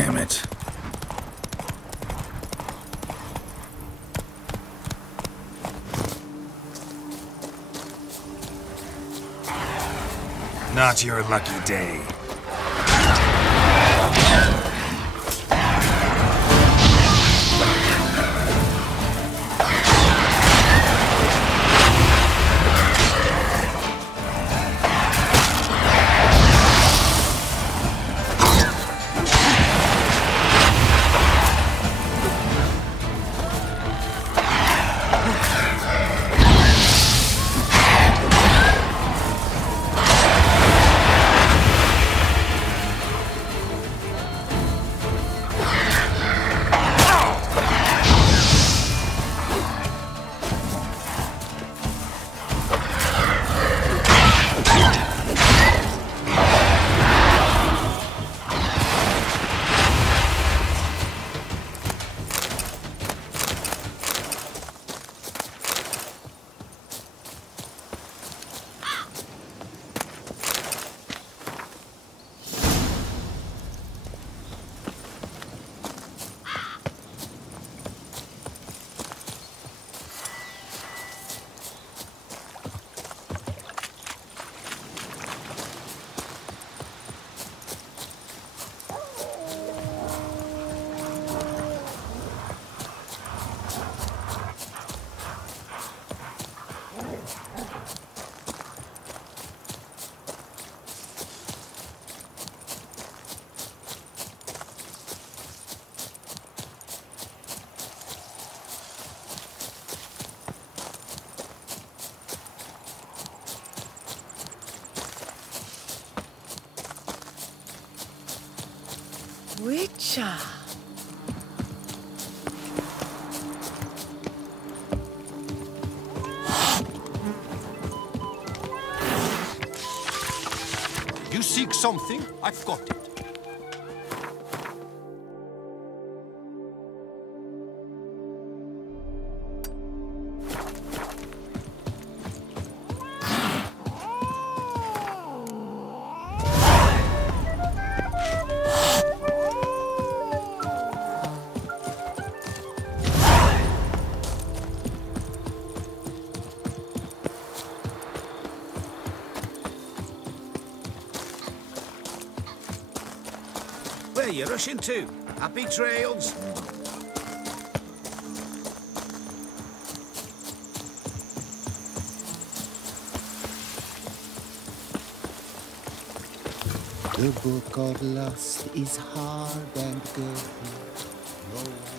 damn it. Not your lucky day. Witcher. You seek something? I've got it. Where you rushing to? Happy trails? The book of lust is hard and good. No one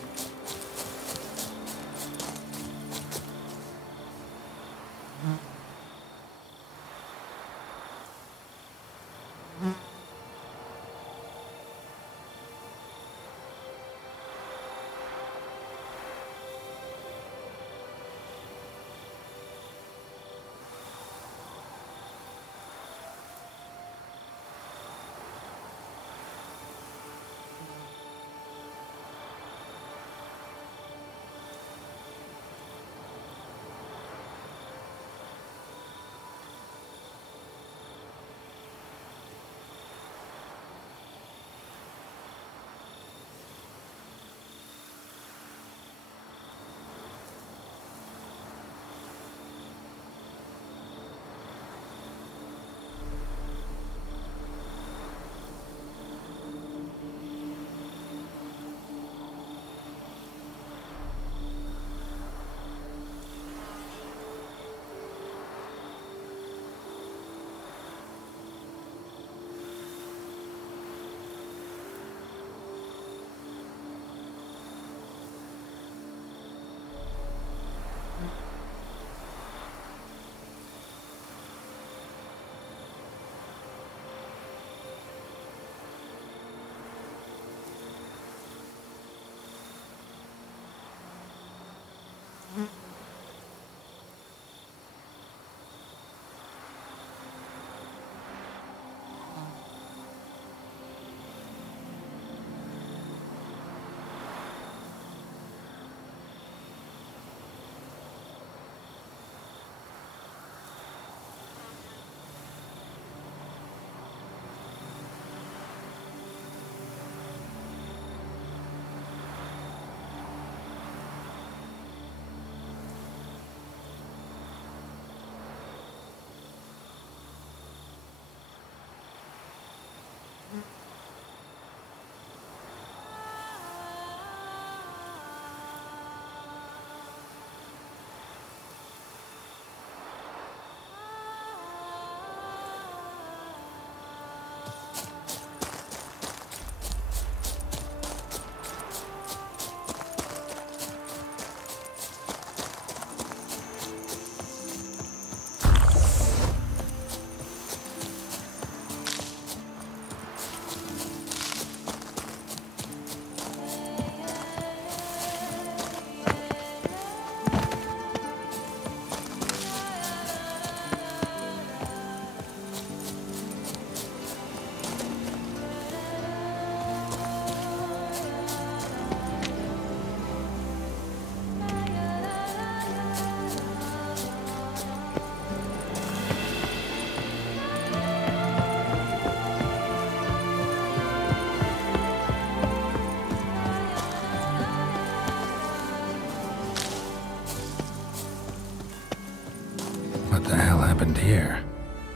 What the hell happened here?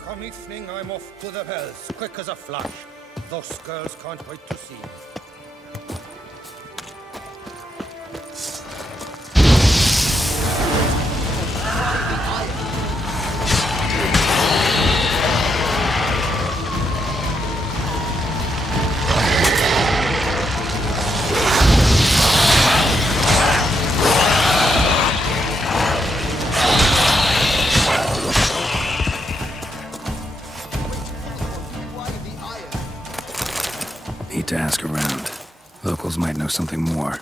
Come evening, I'm off to the bells, quick as a flash. Those girls can't wait to see me. Need to ask around. Locals might know something more.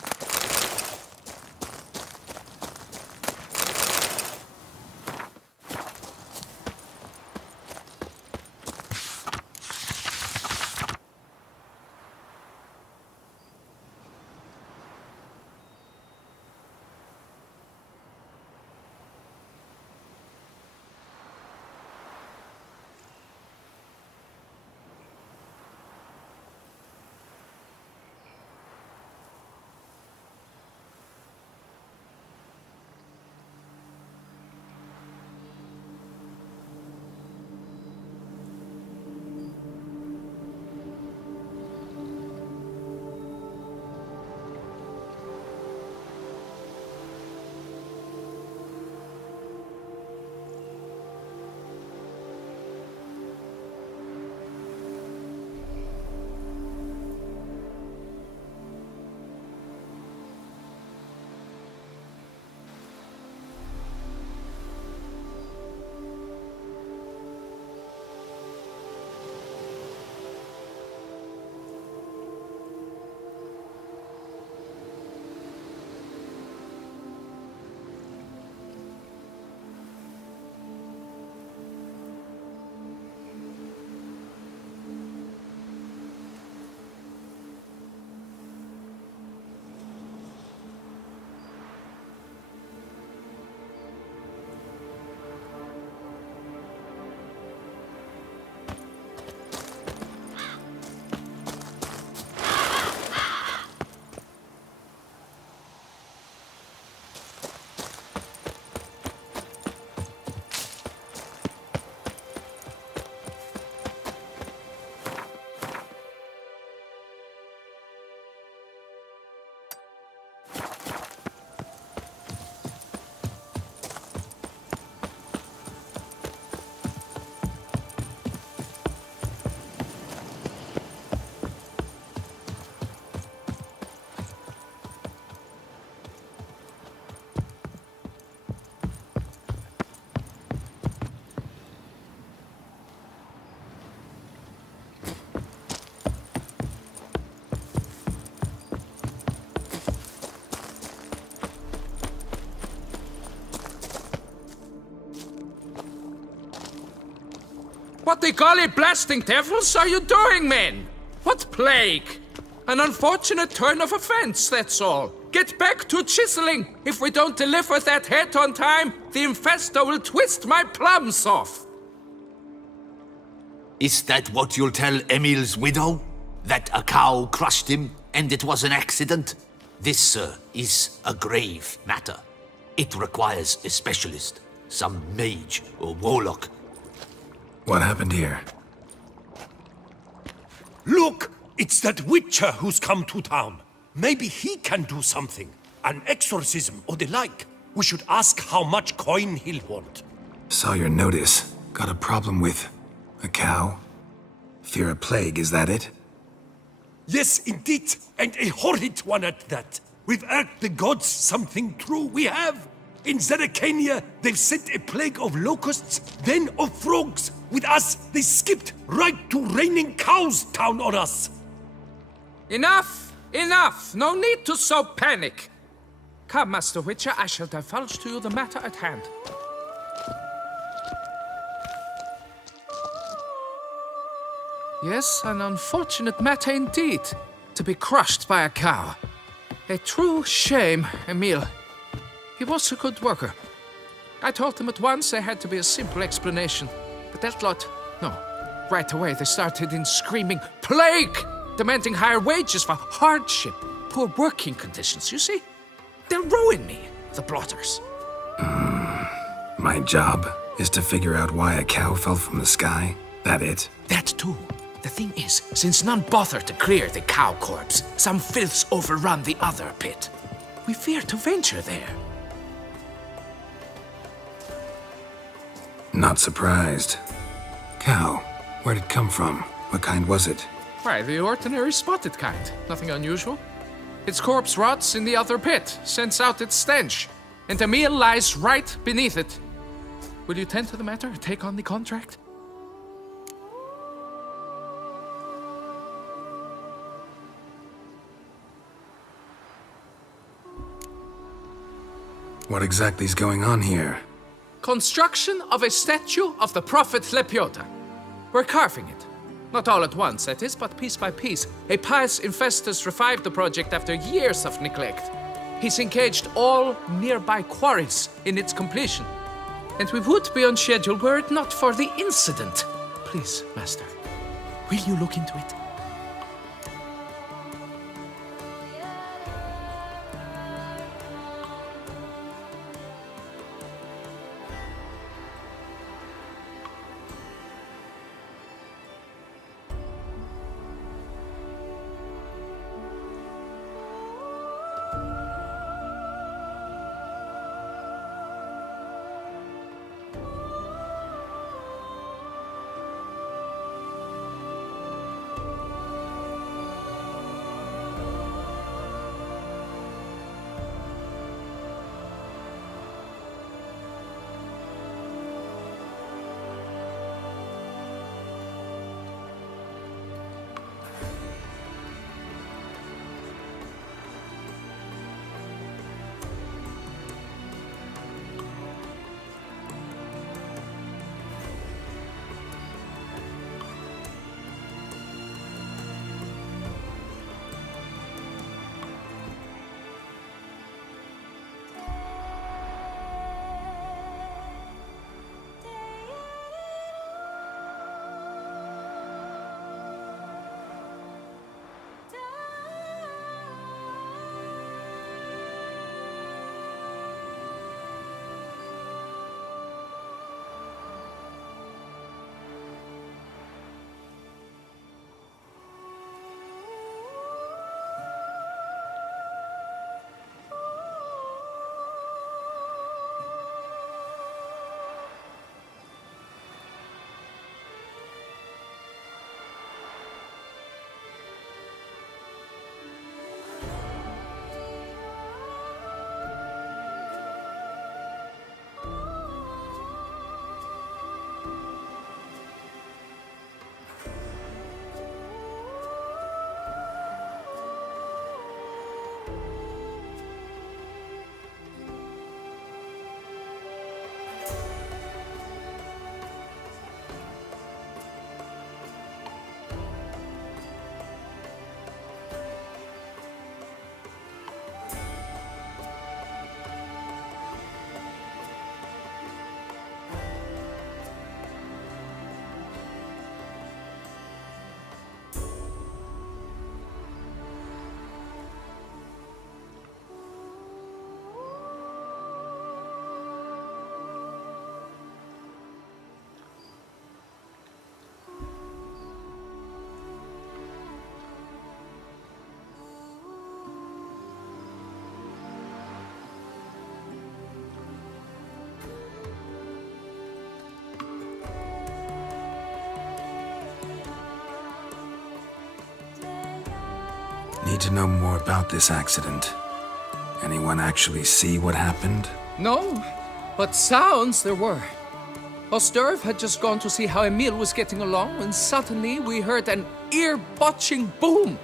What the golly blasting devils are you doing, men? What plague? An unfortunate turn of offense, that's all. Get back to chiseling. If we don't deliver that head on time, the infestor will twist my plums off. Is that what you'll tell Emil's widow? That a cow crushed him and it was an accident? This, sir, is a grave matter. It requires a specialist, some mage or warlock. What happened here? Look! It's that witcher who's come to town. Maybe he can do something. An exorcism or the like. We should ask how much coin he'll want. Saw your notice. Got a problem with a cow? Fear a plague, is that it? Yes, indeed. And a horrid one at that. We've irked the gods something true, we have. In Zeracania, they've sent a plague of locusts, then of frogs. With us, they skipped right to raining cows down on us. Enough! Enough! No need to so panic! Come, Master Witcher, I shall divulge to you the matter at hand. Yes, an unfortunate matter indeed, to be crushed by a cow. A true shame, Emil. He was a good worker. I told them at once there had to be a simple explanation, but that lot, no. Right away they started in screaming, "Plague!" demanding higher wages for hardship, poor working conditions, you see? They'll ruin me, the blotters. My job is to figure out why a cow fell from the sky? That it? That too. The thing is, since none bother to clear the cow corpse, some filths overrun the other pit. We fear to venture there. Not surprised. Cow, where'd it come from? What kind was it? Why, the ordinary spotted kind. Nothing unusual. Its corpse rots in the other pit, sends out its stench, and Emil lies right beneath it. Will you tend to the matter, take on the contract? What exactly is going on here? Construction of a statue of the prophet Lepiota. We're carving it. Not all at once, that is, but piece by piece. A pious infestus revived the project after years of neglect. He's engaged all nearby quarries in its completion. And we would be on schedule were it not for the incident. Please, Master, will you look into it? need to know more about this accident. Anyone actually see what happened? No, but sounds there were. Osterv had just gone to see how Emil was getting along when suddenly we heard an ear-botching boom.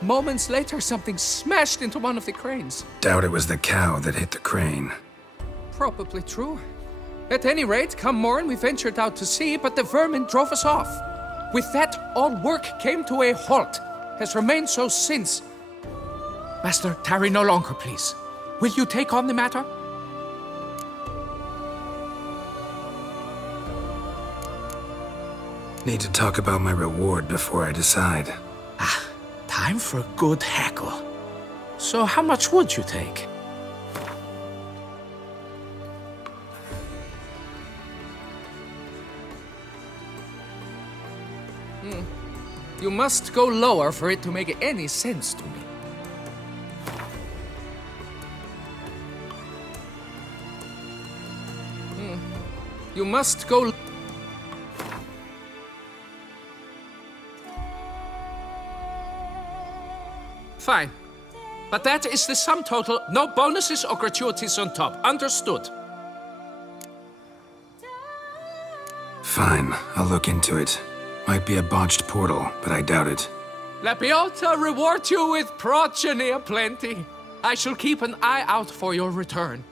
Moments later, something smashed into one of the cranes. Doubt it was the cow that hit the crane. Probably true. At any rate, come morn we ventured out to sea, but the vermin drove us off. With that, all work came to a halt. Has remained so since. Master, tarry no longer, please. Will you take on the matter? Need to talk about my reward before I decide. Time for a good hackle. So how much would you take? You must go lower for it to make any sense to me. You must go... Fine. But that is the sum total. No bonuses or gratuities on top. Understood? Fine, I'll look into it. Might be a botched portal, but I doubt it. La Piota reward you with progeny aplenty. I shall keep an eye out for your return.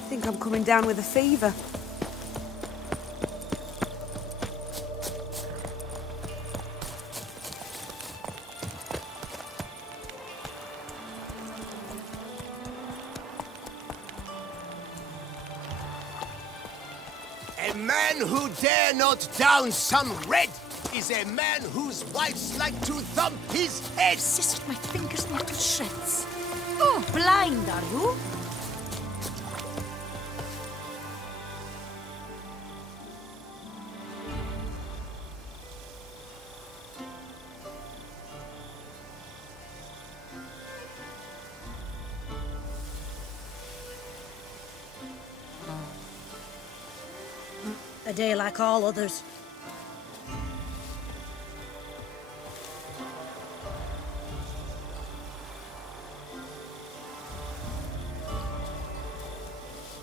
I think I'm coming down with a fever. A man who dare not down some red is a man whose wives like to thump his head. Sister, my fingers not to shreds. Oh, blind are you? A day like all others.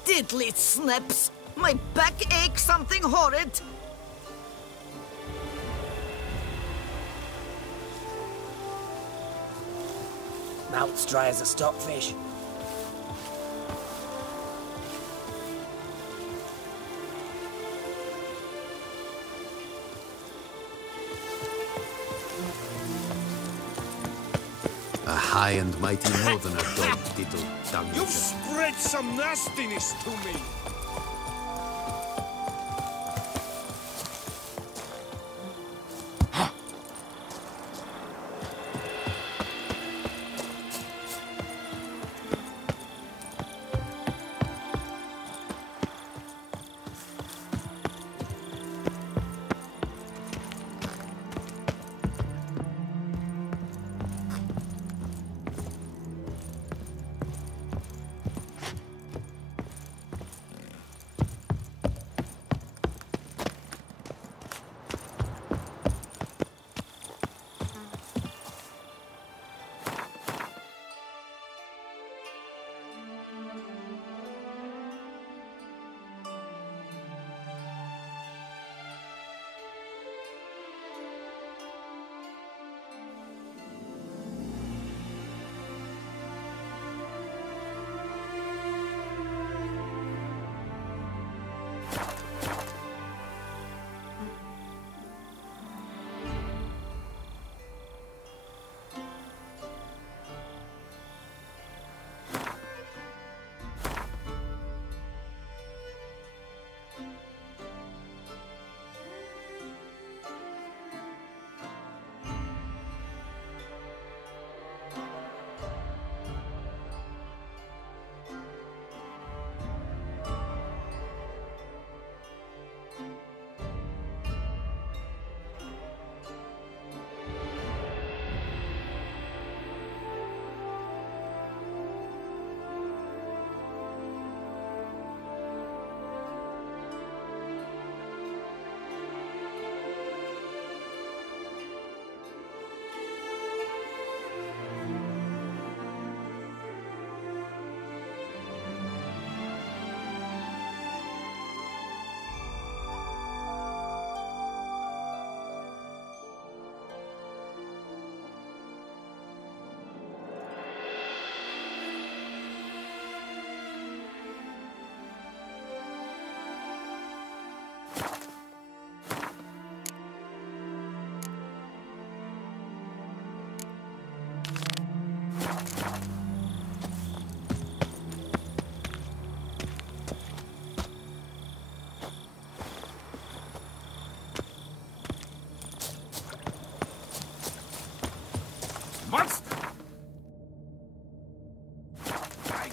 Diddly snips! My back aches something horrid! Mouth's dry as a stockfish. A high and mighty northerner dog diddle dung. You've spread some nastiness to me!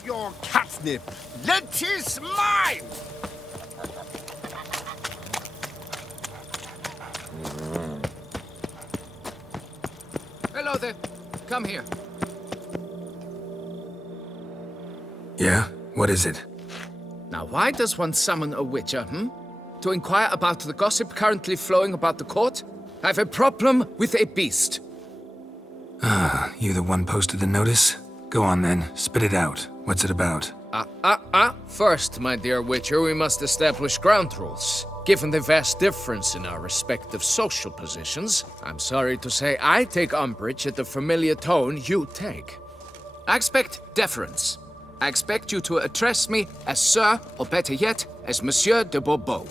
Your catnip. That is mine! Hello there. Come here. Yeah? What is it? Now, why does one summon a witcher, To inquire about the gossip currently flowing about the court? I have a problem with a beast. Ah, you the one posted the notice? Go on then, spit it out. What's it about? First, my dear Witcher, we must establish ground rules. Given the vast difference in our respective social positions, I'm sorry to say I take umbrage at the familiar tone you take. I expect deference. I expect you to address me as Sir, or better yet, as Monsieur de Bourbeau.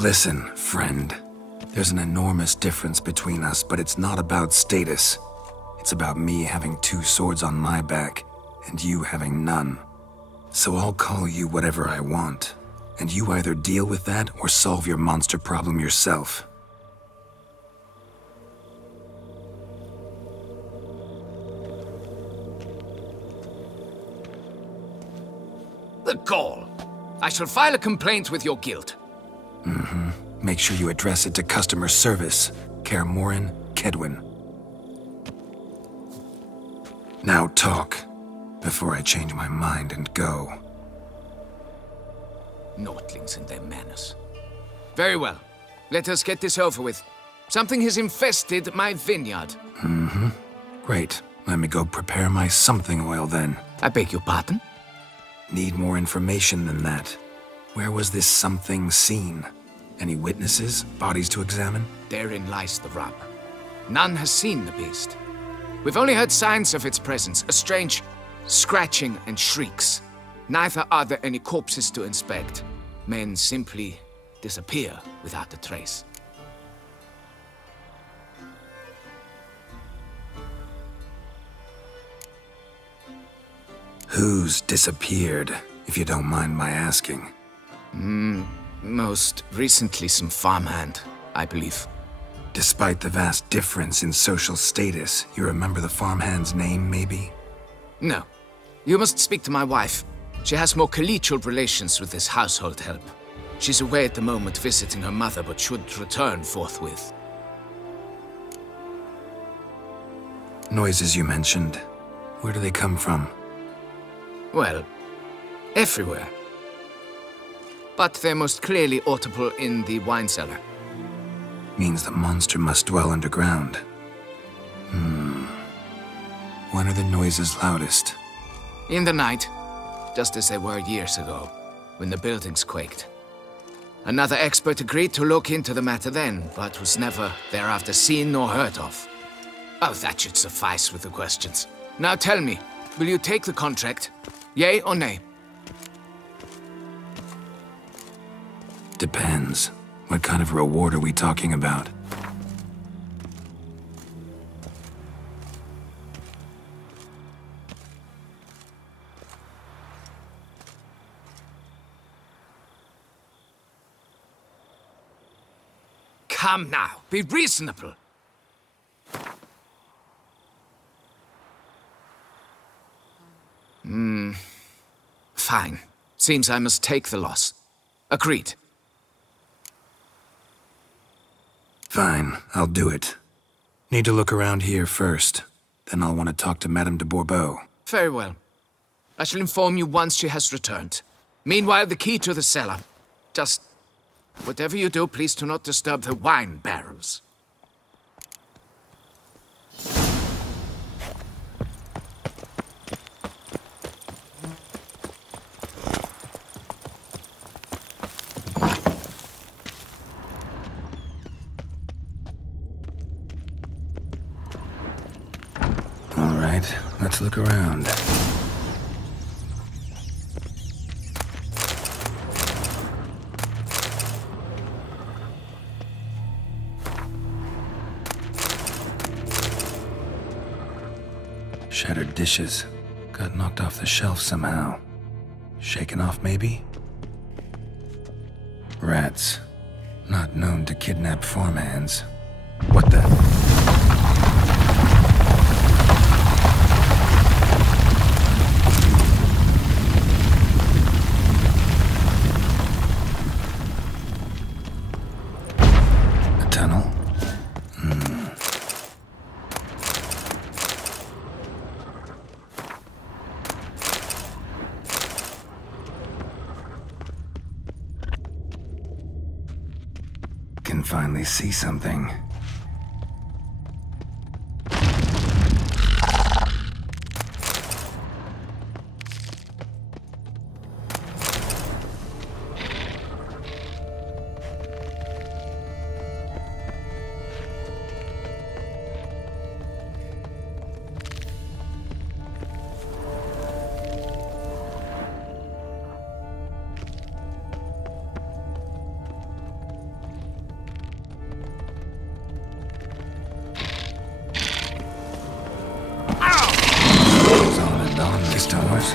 Listen, friend. There's an enormous difference between us, but it's not about status. It's about me having two swords on my back, and you having none. So I'll call you whatever I want, and you either deal with that or solve your monster problem yourself. The gall! I shall file a complaint with your guild. Mm-hmm. Make sure you address it to customer service. Kaer Morhen, Kedwin. Now talk, before I change my mind and go. Naughtlings and their manners. Very well. Let us get this over with. Something has infested my vineyard. Mm-hmm. Great. Let me go prepare my something oil then. I beg your pardon? Need more information than that. Where was this something seen? Any witnesses? Bodies to examine? Therein lies the rub. None has seen the beast. We've only heard signs of its presence, a strange scratching and shrieks. Neither are there any corpses to inspect. Men simply disappear without a trace. Who's disappeared, if you don't mind my asking? Most recently some farmhand, I believe. Despite the vast difference in social status, you remember the farmhand's name, maybe? No. You must speak to my wife. She has more collegial relations with this household help. She's away at the moment visiting her mother, but should return forthwith. Noises you mentioned, where do they come from? Well, everywhere. But they're most clearly audible in the wine cellar. Means the monster must dwell underground. When are the noises loudest? In the night, just as they were years ago, when the buildings quaked. Another expert agreed to look into the matter then, but was never thereafter seen nor heard of. Oh, that should suffice with the questions. Now tell me, will you take the contract? Yea or nay? Depends. What kind of reward are we talking about? Come now, be reasonable. Fine. Seems I must take the loss. Agreed. Fine, I'll do it. Need to look around here first. Then I'll want to talk to Madame de Bourbeau. Very well. I shall inform you once she has returned. Meanwhile, the key to the cellar. Just... whatever you do, please do not disturb the wine barrels. Let's look around. Shattered dishes. Got knocked off the shelf somehow. Shaken off, maybe? Rats. Not known to kidnap farmhands. What the... Can finally see something. Stars.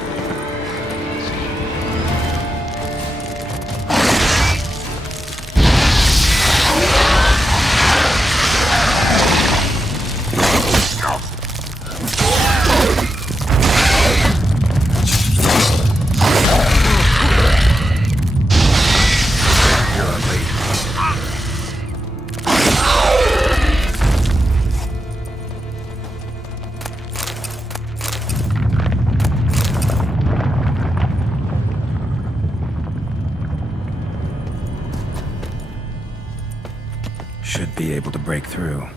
be able to break through.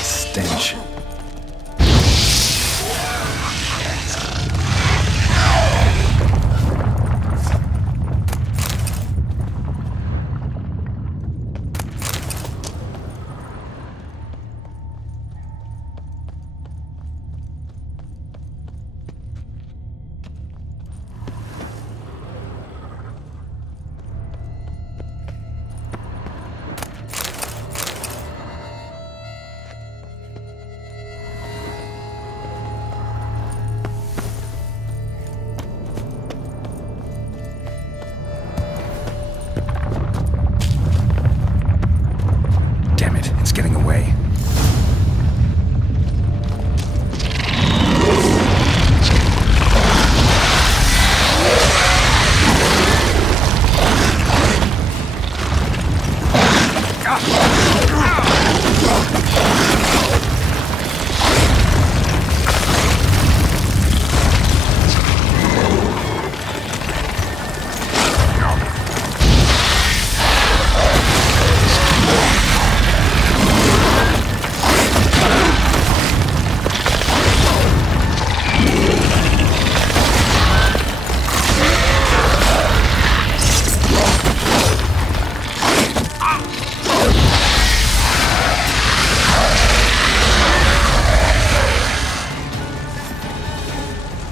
Stench. Getting away.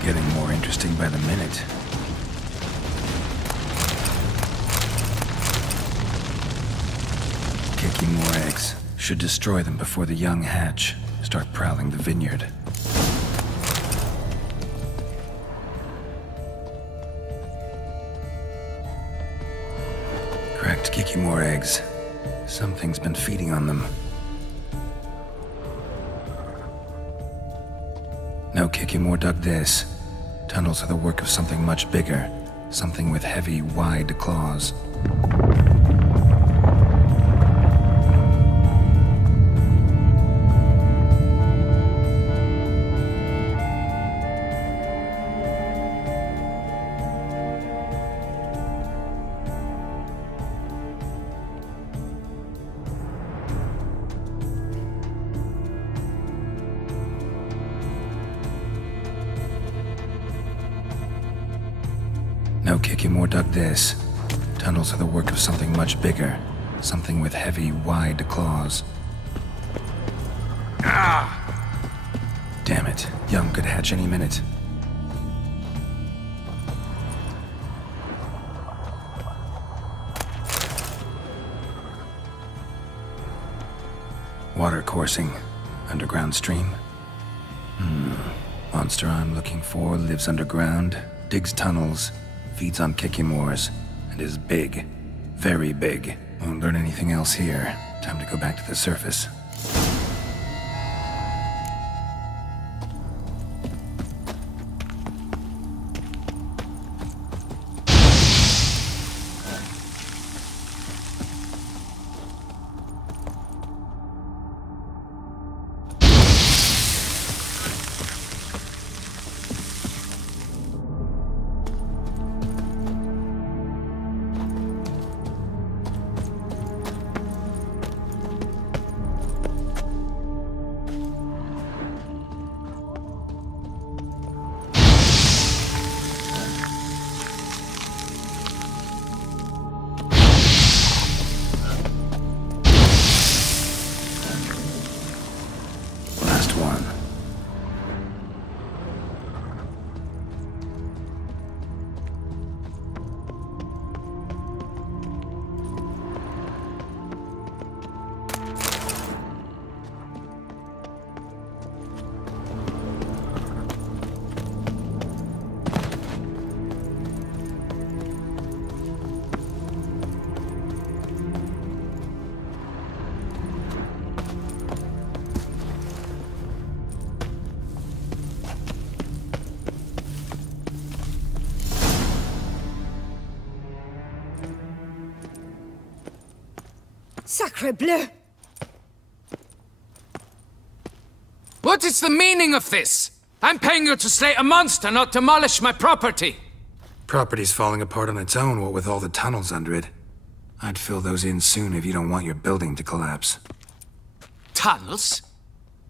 Getting more interesting by the minute. Kicking more eggs. Should destroy them before the young hatch. Start prowling the vineyard. Cracked kicking more eggs. Something's been feeding on them. No Kikimore dug this. Tunnels are the work of something much bigger. Something with heavy, wide claws. No Kikimore dug this. Tunnels are the work of something much bigger. Something with heavy, wide claws. Ah! Damn it. Young could hatch any minute. Water coursing. Underground stream. Monster I'm looking for lives underground, digs tunnels, feeds on Kikimores, and is big. Very big. Won't learn anything else here. Time to go back to the surface. Sacre bleu! What is the meaning of this? I'm paying you to slay a monster, not demolish my property. Property's falling apart on its own, what with all the tunnels under it. I'd fill those in soon if you don't want your building to collapse. Tunnels?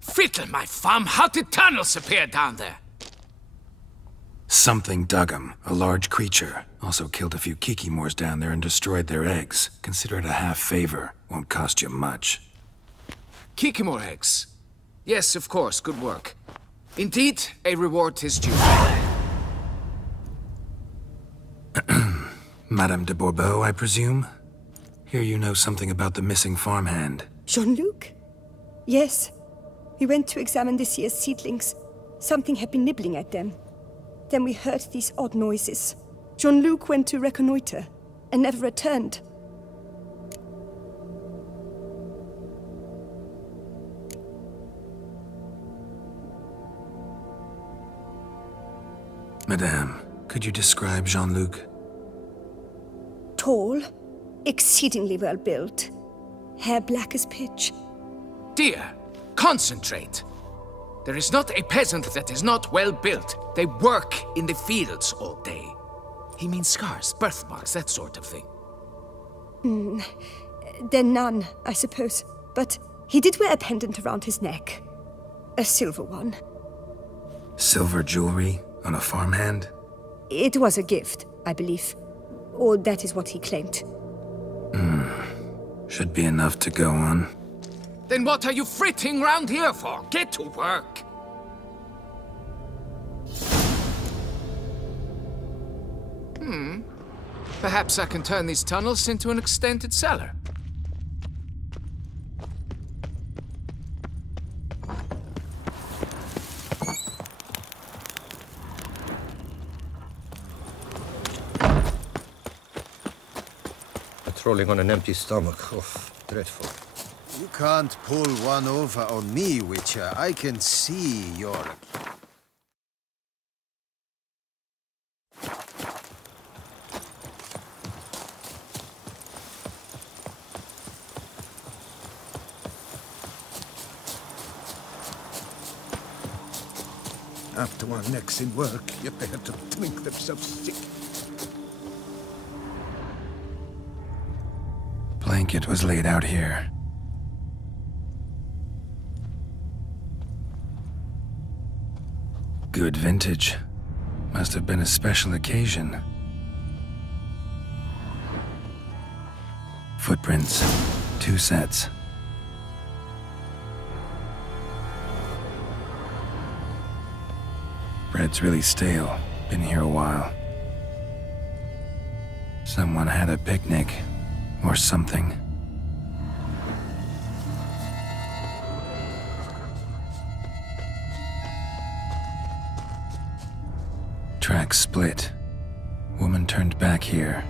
Fiddle my thumb, how did tunnels appear down there? Something dug 'em. A large creature. Also killed a few kikimores down there and destroyed their eggs. Consider it a half favor. Won't cost you much. Kikimore eggs. Yes, of course, good work. Indeed, a reward is due. Madame de Bourbeau, I presume? Hear you know something about the missing farmhand. Jean-Luc? Yes. We went to examine this year's seedlings. Something had been nibbling at them. Then we heard these odd noises. Jean-Luc went to reconnoiter and never returned. Madame, could you describe Jean-Luc? Tall, exceedingly well built. Hair black as pitch. Dear, concentrate. There is not a peasant that is not well built. They work in the fields all day. He means scars, birthmarks, that sort of thing. Then none, I suppose. But he did wear a pendant around his neck. A silver one. Silver jewelry on a farmhand? It was a gift, I believe. Or that is what he claimed. Should be enough to go on. Then what are you fritting round here for? Get to work! Perhaps I can turn these tunnels into an extended cellar. Patrolling on an empty stomach. Oh, dreadful. You can't pull one over on me, Witcher. I can see your... After our necks in work, yet they had to drink themselves sick. Blanket was laid out here. Good vintage. Must have been a special occasion. Footprints. 2 sets. Bread's really stale. Been here a while. Someone had a picnic. Or something. Tracks split. Woman turned back here.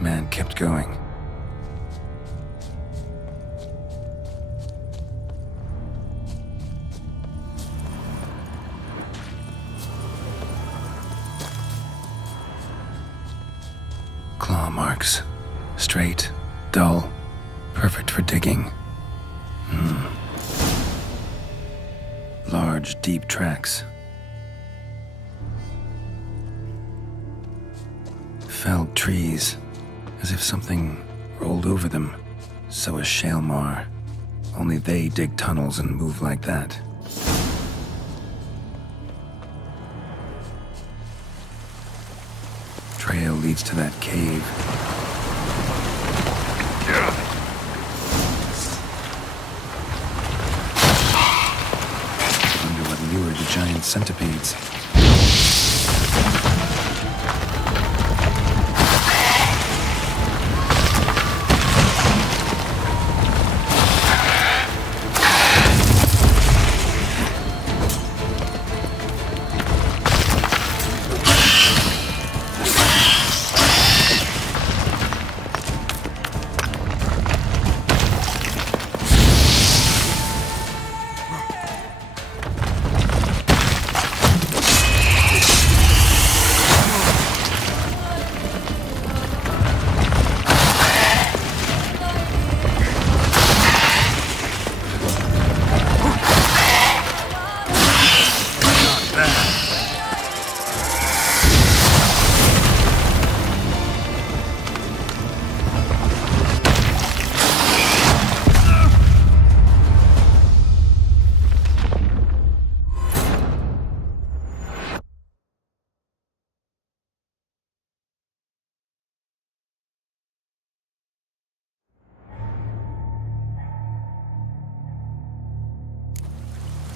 Man kept going. Claw marks. Straight, dull, perfect for digging. Large, deep tracks. Felled trees, as if something rolled over them. So is Shaelmar. Only they dig tunnels and move like that. Trail leads to that cave. Wonder what lured the giant centipedes.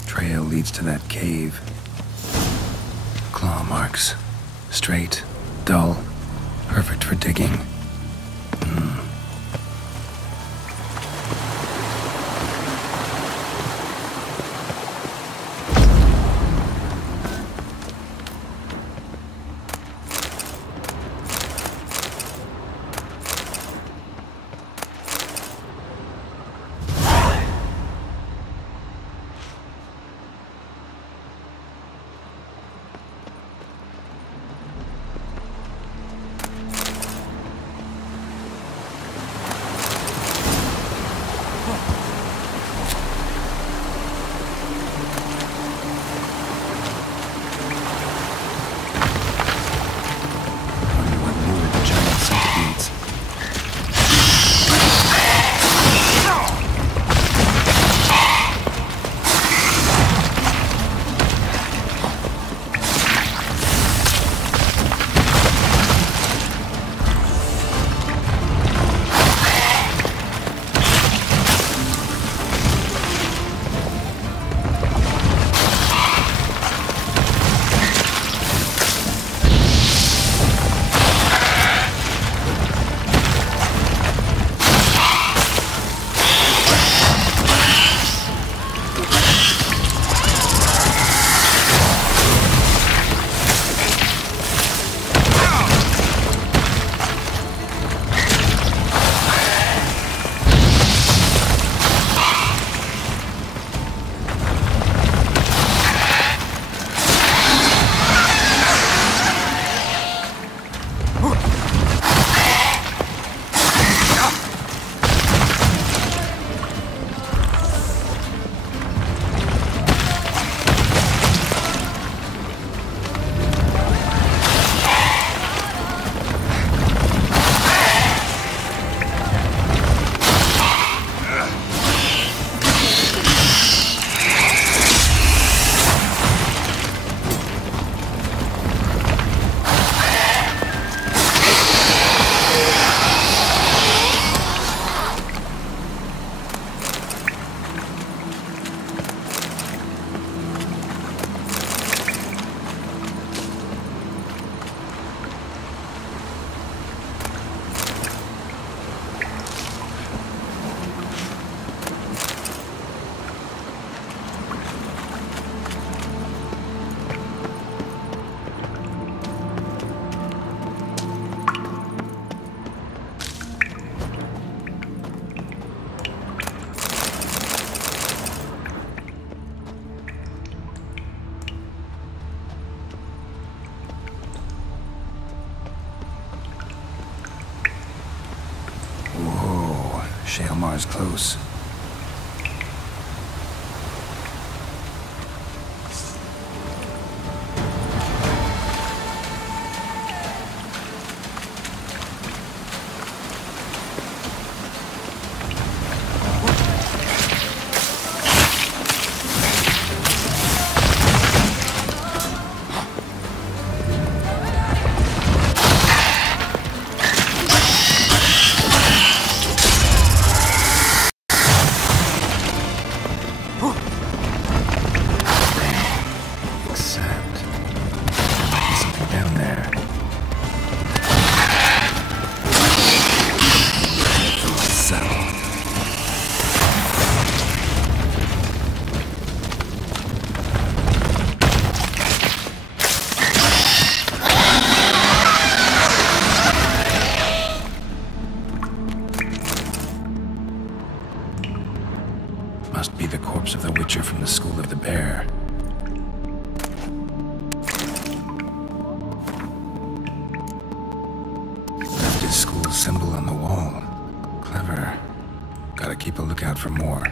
Trail leads to that cave. Claw marks. Straight, dull, perfect for digging. Shalmar's close. Must be the corpse of the Witcher from the School of the Bear. Left his school symbol on the wall. Clever. Gotta keep a lookout for more.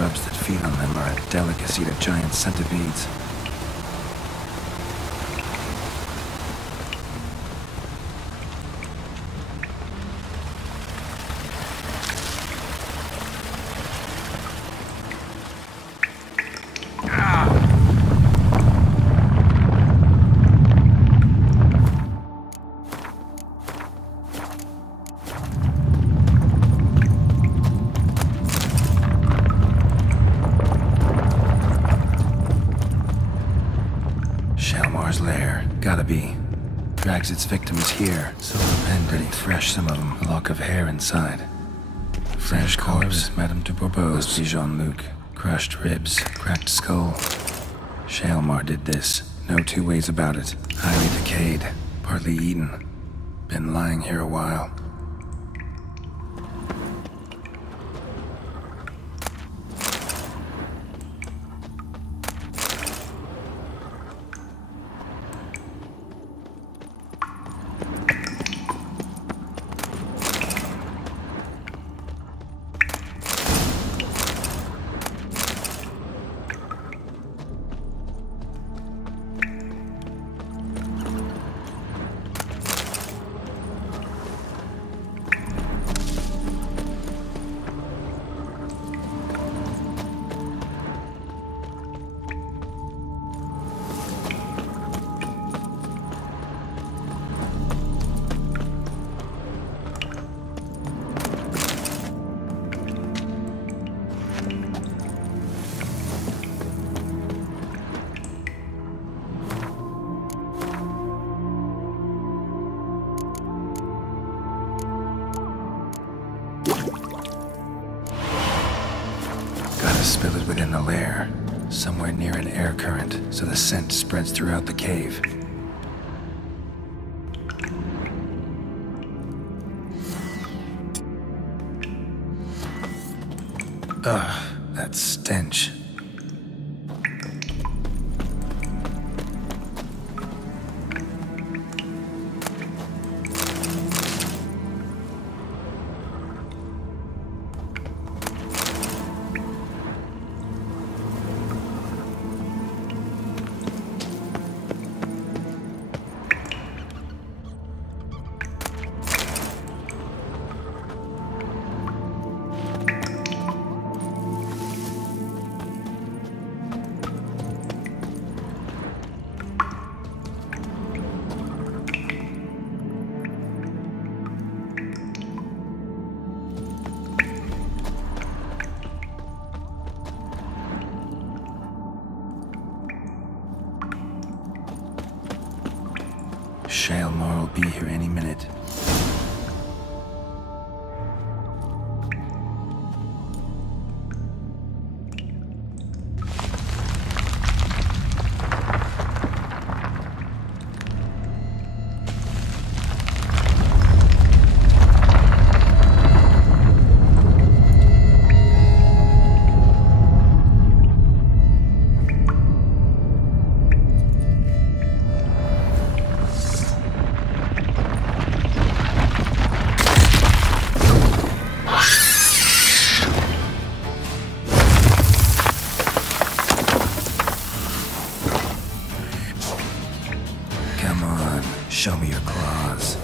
grubs that feed on them are a delicacy to giant centipedes. Lair. Gotta be. Drags its victims here. Silver pendant, fresh, some of them. A lock of hair inside. Fresh corpse, Madame de Bourbeau. Must be Jean-Luc. Crushed ribs, cracked skull. Shalmar did this. No two ways about it. Highly decayed, partly eaten. Been lying here a while. Spill it within the lair, somewhere near an air current, so the scent spreads throughout the cave. Ugh, that stench. Shalmar will be here any minute. Show me your claws.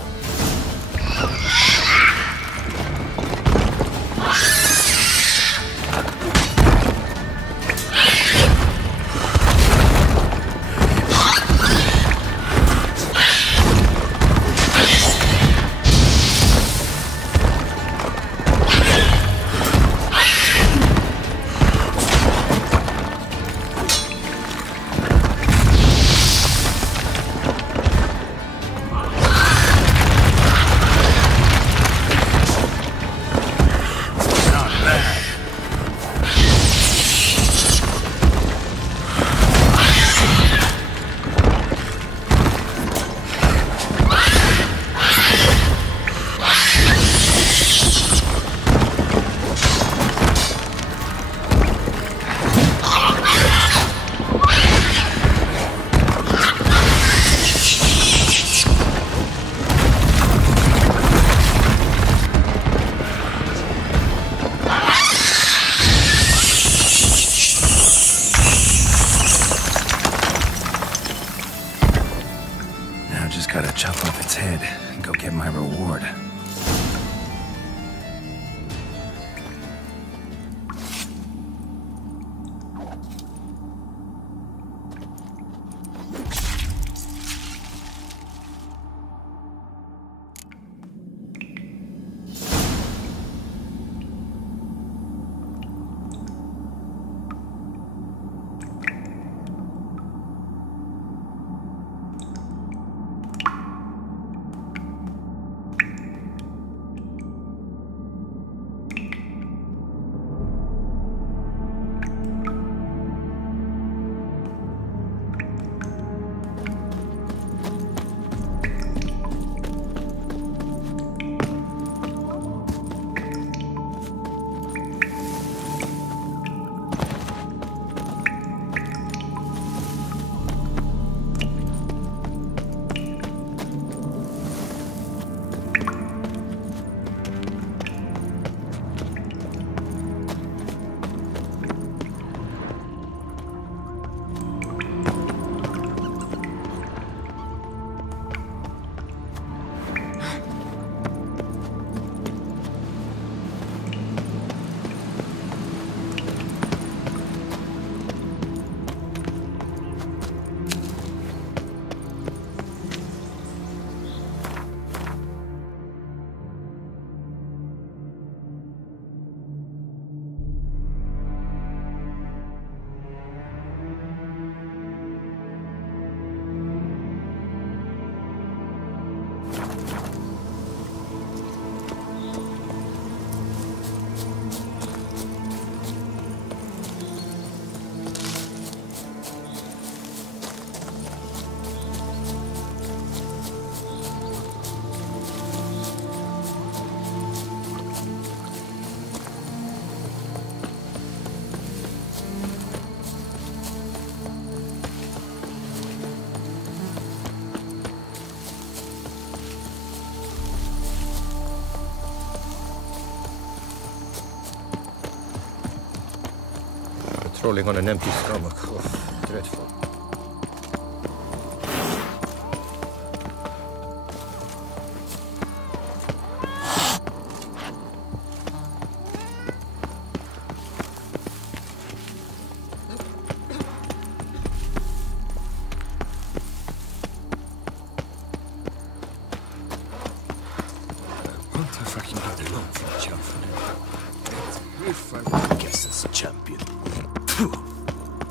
head and go get my reward. Patrolling on an empty stomach. Oh, dreadful.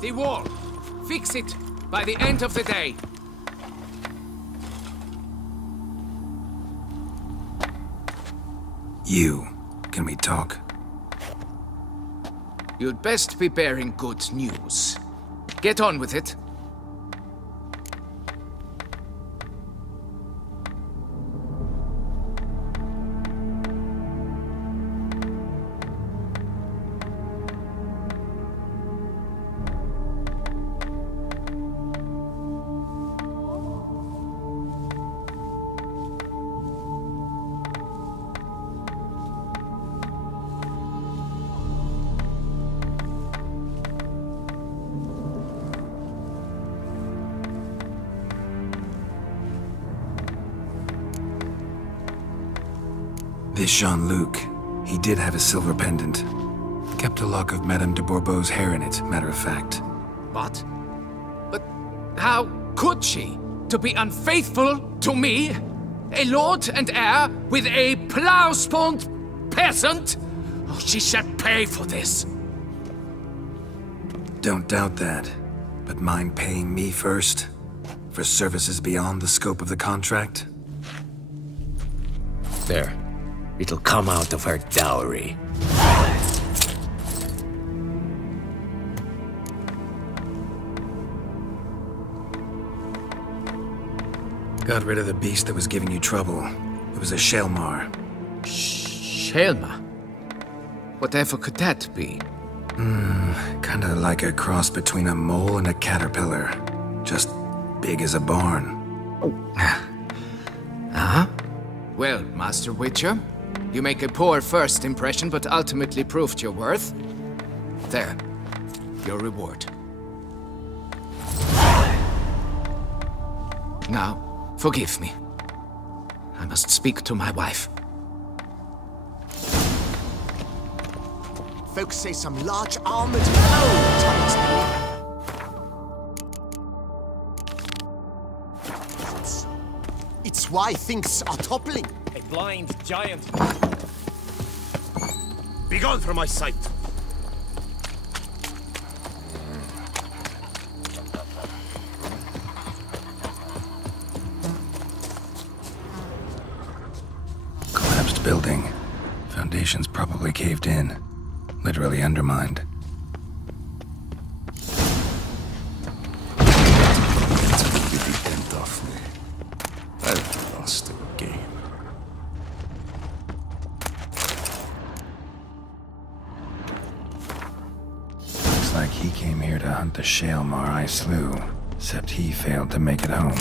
The wall. Fix it by the end of the day. You. Can we talk? You'd best be bearing good news. Get on with it. This Jean-Luc, he did have a silver pendant. Kept a lock of Madame de Bourbeau's hair in it, matter of fact. What? But how could she? To be unfaithful to me? A lord and heir with a plow-spawned peasant? Oh, she shall pay for this. Don't doubt that. But mind paying me first? For services beyond the scope of the contract? There. It'll come out of her dowry. Got rid of the beast that was giving you trouble. It was a Shelmar. Shelmar? Whatever could that be? Kinda like a cross between a mole and a caterpillar. Just big as a barn. Uh-huh. Well, Master Witcher, you make a poor first impression, but ultimately proved your worth. There. Your reward. Now, forgive me. I must speak to my wife. Folks say some large armored foe tunnels beneath. It's why things are toppling. A blind giant. Begone from my sight. Collapsed building. Foundations probably caved in. Literally undermined. Get the end off me. I've lost the game. Looks like he came here to hunt the Shaelmar I slew, except he failed to make it home.